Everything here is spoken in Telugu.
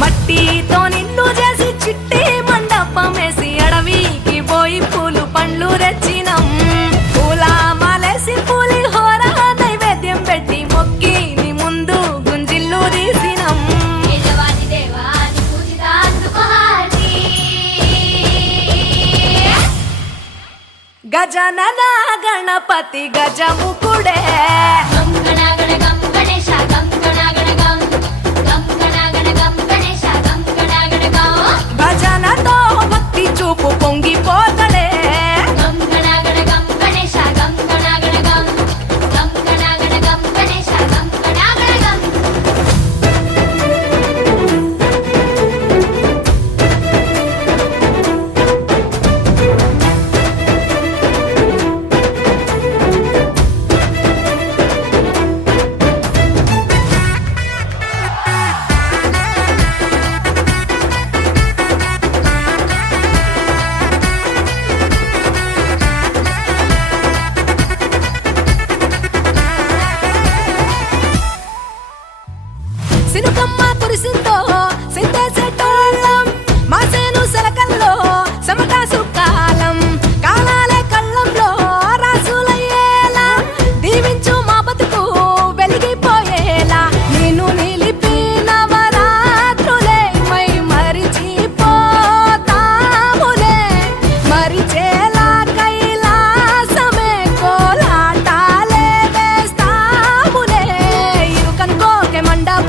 మట్టితో నిన్ను చేసి చిట్టి మండపమేసి అడవికి పోయి పూలు పండ్లు రెచ్చినం. పూల మాలేసి పులిహోర నైవేద్యం పెట్టి మొక్కి నీ ముందు గుంజిల్లు తీసినం. గజనన గణపతి గజముకుడే భజనతో భక్తి చూపు పొంగిపోతడే. సినుకమ్మ కురిసిందో సింతేసేటోళ్ళం, మాసేను సెలకల్లో సమటాసు కాలం. కాలాలే కళ్ళంలో రాసులయ్యేలా దీవించు మా బతుకు వెలిగిపోయేలా. నేను నిలిపి నవరాత్రులే మై మరిచిపోతాములే, మరిచే